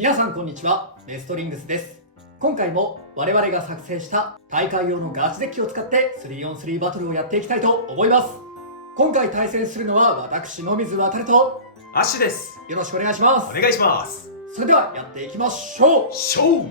皆さんこんにちは、レストリングスです。今回も我々が作成した大会用のガチデッキを使って 3on3 バトルをやっていきたいと思います。今回対戦するのは私野水航とアッシュです。よろしくお願いします。お願いします。それではやっていきましょう。ショー。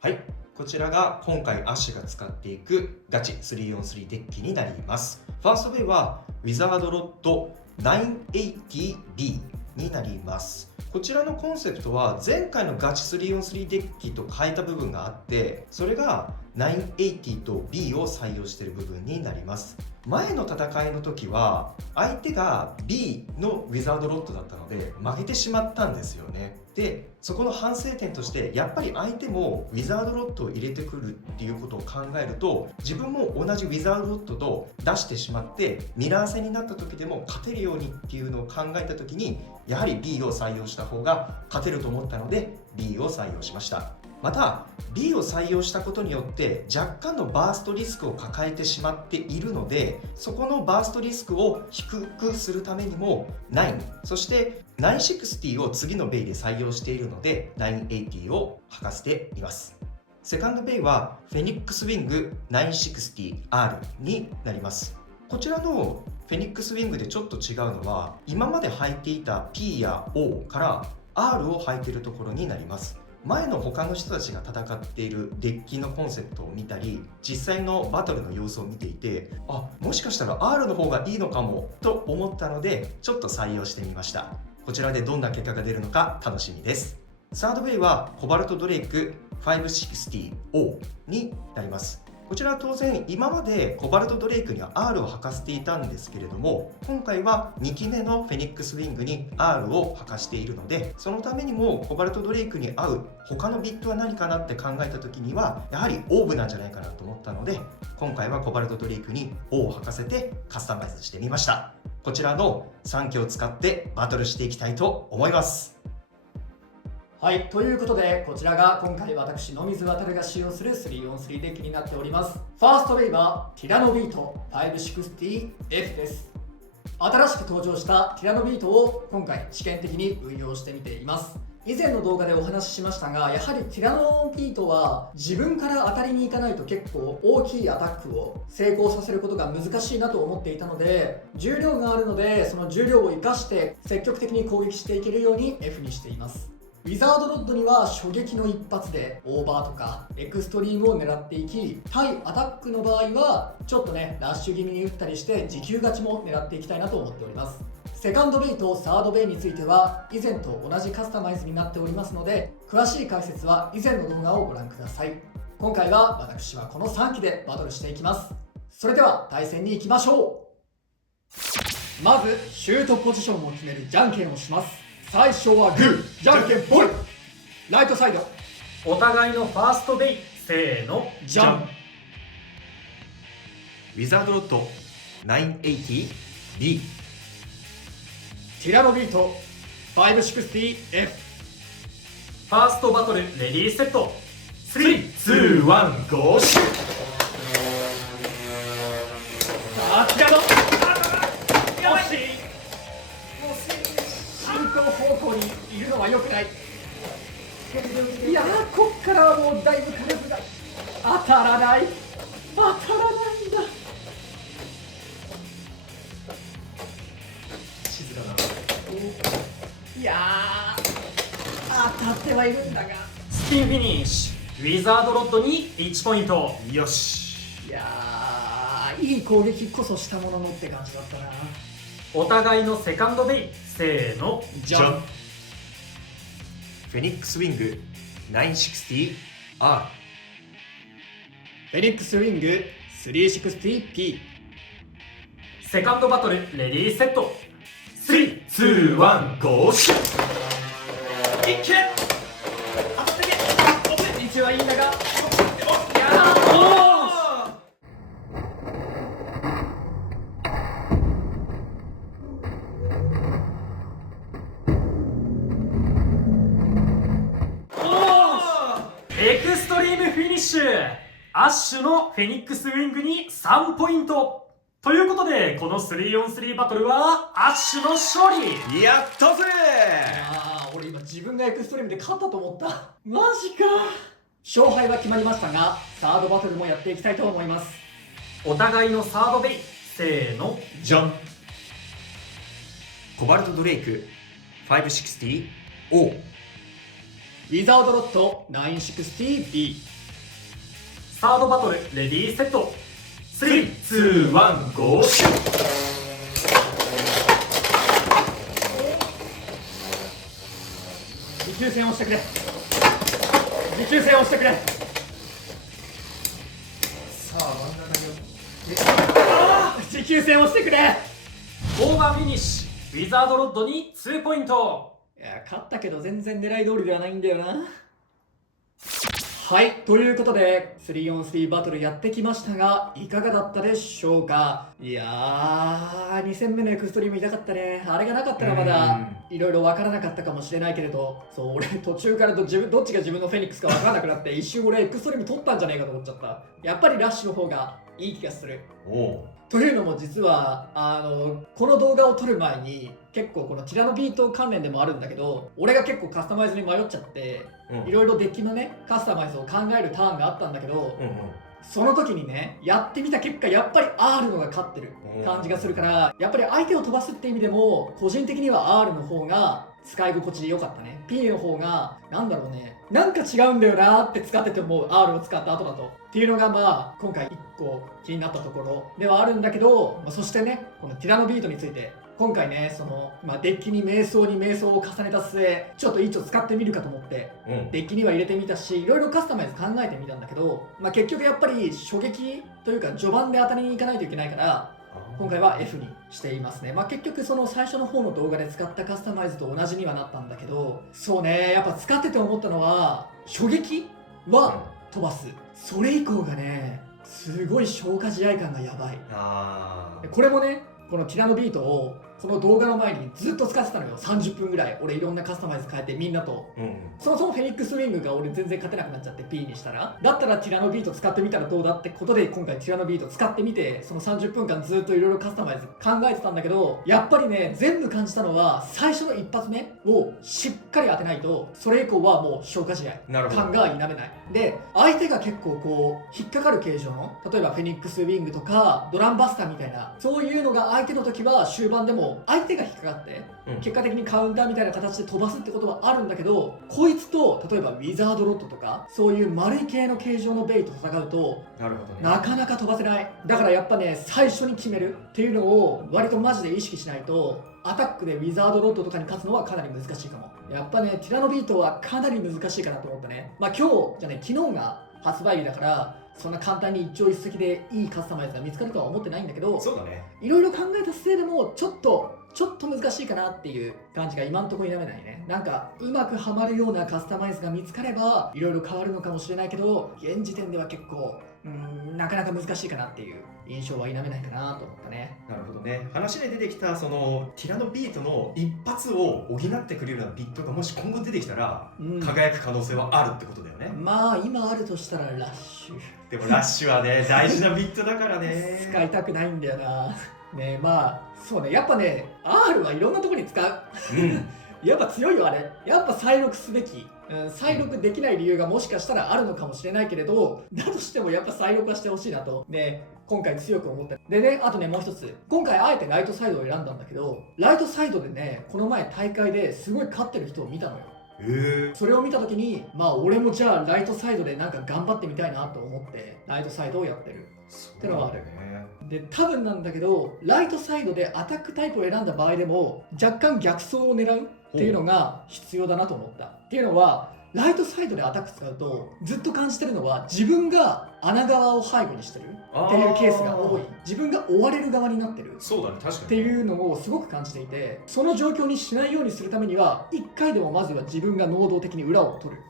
はい、こちらが今回アッシュが使っていくガチ 3on3 デッキになります。ファーストウェイはウィザードロッド 980B になります。こちらのコンセプトは前回のガチ 3on3 デッキと変えた部分があって、それが980と B を採用している部分になります。前の戦いの時は相手が B のウィザードロッドだったので負けてしまったんですよね。で、そこの反省点としてやっぱり相手もウィザードロッドを入れてくるっていうことを考えると、自分も同じウィザードロッドと出してしまってミラー戦になった時でも勝てるようにっていうのを考えた時に、やはり B を採用した方が勝てると思ったので B を採用しました。また B を採用したことによって若干のバーストリスクを抱えてしまっているので、そこのバーストリスクを低くするためにも9、そして960を次のベイで採用しているので980を履かせています。セカンドベイはフェニックスウィング 960R になります。こちらのフェニックスウィングでちょっと違うのは、今まで履いていた P や O から R を履いているところになります。前の他の人たちが戦っているデッキのコンセプトを見たり、実際のバトルの様子を見ていて、もしかしたら R の方がいいのかもと思ったのでちょっと採用してみました。こちらでどんな結果が出るのか楽しみです。サードウェイはコバルトドレイク 560O になります。こちらは当然今までコバルトドレイクには R を履かせていたんですけれども、今回は2期目のフェニックスウィングに R を履かしているので、そのためにもコバルトドレイクに合う他のビットは何かなって考えた時にはやはりオーブなんじゃないかなと思ったので、今回はコバルトドレイクに O を履かせてカスタマイズしてみました。こちらの3機を使ってバトルしていきたいと思います。はい、ということでこちらが今回私野水航が使用する 3on3 デッキになっております。ファーストウェイはティラノビート 560F です。新しく登場したティラノビートを今回試験的に運用してみています。以前の動画でお話ししましたが、やはりティラノビートは自分から当たりに行かないと結構大きいアタックを成功させることが難しいなと思っていたので、重量があるのでその重量を生かして積極的に攻撃していけるように F にしています。ウィザードロッドには初撃の一発でオーバーとかエクストリームを狙っていき、対アタックの場合はちょっとねラッシュ気味に打ったりして持久勝ちも狙っていきたいなと思っております。セカンドベイとサードベイについては以前と同じカスタマイズになっておりますので、詳しい解説は以前の動画をご覧ください。今回は私はこの3機でバトルしていきます。それでは対戦に行きましょう。まずシュートポジションを決めるじゃんけんをします。最初はグー、じゃんけんぽい。ライトサイド、お互いのファーストベイ、せーの、じゃん。ウィザードロッド 980B、 ティラノビート 560F。 ファーストバトルレディーセット、3、2、1、ゴーシュ。ティラノ、惜しい。進行方向にいるのは良くない。いやー、こっからはもうだいぶ火力が当たらないんだ。静かだな。いやー、当たってはいるんだが、スピンフィニッシュ、ウィザードロッドに1ポイント。よし。いやー、いい攻撃こそしたもののって感じだったな。お互いのセカンドベイ、せーの、じゃん。フェニックスウィング 960R、 フェニックスウィング 360P。 セカンドバトルレディーセット、3、2、1、ゴーシュ。いけ、当たってけ。位置はいいんだが、いやー、エクストリームフィニッシュ、アッシュのフェニックスウィングに3ポイント。ということで、この 3on3 バトルはアッシュの勝利。やったぜ俺今自分がエクストリームで勝ったと思った。マジか。勝敗は決まりましたが、サードバトルもやっていきたいと思います。お互いのサードベイ、せーの。じゃん。コバルトドレイク 560O。 ウィザードロット 960B。 サードバトルレディーセット。3、2、1、ゴー。持久戦をしてくれ。持久戦をしてくれ。さあ真ん中に持久戦をしてくれ。オーバーフィニッシュ。ウィザードロッドに2ポイント。いや、勝ったけど全然狙い通りではないんだよな。はい、ということで 3on3 バトルやってきましたが、いかがだったでしょうか。いやー、2戦目のエクストリーム痛かったね。あれがなかったらまだいろいろ分からなかったかもしれないけれど、そう俺途中からどっちが自分のフェニックスか分からなくなって一瞬俺エクストリーム取ったんじゃねえかと思っちゃった。やっぱりラッシュの方がいい気がする。おう。というのも実はこの動画を撮る前に結構このティラノビート関連でもあるんだけど、俺が結構カスタマイズに迷っちゃっていろいろデッキのねカスタマイズを考えるターンがあったんだけど、その時にねやってみた結果やっぱり R のが勝ってる感じがするから、やっぱり相手を飛ばすって意味でも個人的には R の方が使い心地で良かったね。 P の方がなんだろうね、なんか違うんだよなって使ってても R を使った後だとっていうのがまあ今回1個気になったところではあるんだけど、そしてねこのティラノビートについて今回ねデッキに瞑想を重ねた末ちょっと一応使ってみるかと思ってデッキには入れてみたし、いろいろカスタマイズ考えてみたんだけど、結局やっぱり初撃というか序盤で当たりに行かないといけないから今回は F にしていますね。結局その最初の方の動画で使ったカスタマイズと同じにはなったんだけど、そうね、やっぱ使ってて思ったのは初撃は飛ばす、それ以降がねすごい消化試合感がやばい。これもねこのティラノビートをこの動画の前にずっと使ってたのよ。30分ぐらい俺いろんなカスタマイズ変えてみんなと、そもそもフェニックスウィングが俺全然勝てなくなっちゃって P にしたら、だったらティラノビート使ってみたらどうだってことで今回ティラノビート使ってみて、その30分間ずっといろいろカスタマイズ考えてたんだけど、やっぱりね全部感じたのは最初の一発目をしっかり当てないとそれ以降はもう消化試合感が否めない。で相手が結構こう引っかかる形状の、例えばフェニックスウィングとかドランバスターみたいなそういうのが相手の時は終盤でも相手が引っかかって、結果的にカウンターみたいな形で飛ばすってことはあるんだけど、こいつと例えばウィザードロットとかそういう丸い系の形状のベイと戦うとなかなか飛ばせない。だからやっぱね最初に決めるっていうのを割とマジで意識しないと、アタックでウィザードロットとかに勝つのはかなり難しいかも。やっぱねティラノビートはかなり難しいかなと思ったね。今日じゃね昨日が発売日だからそんな簡単に一朝一夕でいいカスタマイズが見つかるとは思ってないんだけど、そうだね、いろいろ考えた末でもちょっと難しいかなっていう感じが今んところ否めないね。なんかうまくはまるようなカスタマイズが見つかればいろいろ変わるのかもしれないけど、現時点では結構なかなか難しいかなっていう印象は否めないかなと思ったね。なるほどね。話で出てきたそのティラノビートの一発を補ってくれるようなビットがもし今後出てきたら、輝く可能性はあるってことだよね。今あるとしたらラッシュ。でもラッシュはね大事なビットだからね使いたくないんだよな。ねそうね、やっぱね R はいろんなところに使う。やっぱ強いよあれ。やっぱ再録すべき。再録できない理由がもしかしたらあるのかもしれないけれど、だとしてもやっぱ再録はしてほしいなとね今回強く思った。でね、あとねもう一つ、今回あえてライトサイドを選んだんだけど、ライトサイドでねこの前大会ですごい勝ってる人を見たのよ。それを見た時に俺もじゃあライトサイドでなんか頑張ってみたいなと思ってライトサイドをやってるってのはある。で多分なんだけどライトサイドでアタックタイプを選んだ場合でも若干逆走を狙うっていうのが必要だなと思った。っていうのはライトサイドでアタック使うとずっと感じてるのは自分が穴側を背後にしてるっていうケースが多い。自分が追われる側になってる。そうだね、確かにっていうのをすごく感じていて、その状況にしないようにするためには1回でもまずは自分が能動的に裏を取る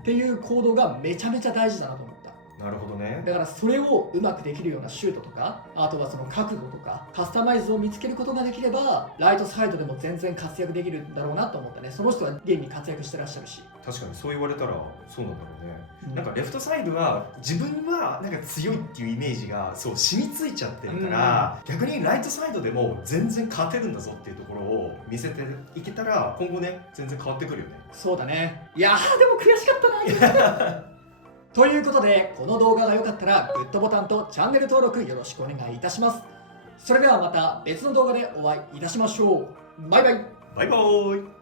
っていう行動がめちゃめちゃ大事だなと思った。なるほどね。だからそれをうまくできるようなシュートとか、あとはその角度とかカスタマイズを見つけることができれば、ライトサイドでも全然活躍できるんだろうなと思ったね。その人は現に活躍してらっしゃるし。確かにそう言われたらそうなんだろうね、うんなんかレフトサイドは自分はなんか強いっていうイメージがそう染みついちゃってるから、逆にライトサイドでも全然勝てるんだぞっていうところを見せていけたら今後ね全然変わってくるよね。そうだね。いやーでも悔しかったなということで、この動画が良かったらグッドボタンとチャンネル登録よろしくお願いいたします。それではまた別の動画でお会いいたしましょう。バイバイ。バイバーイ。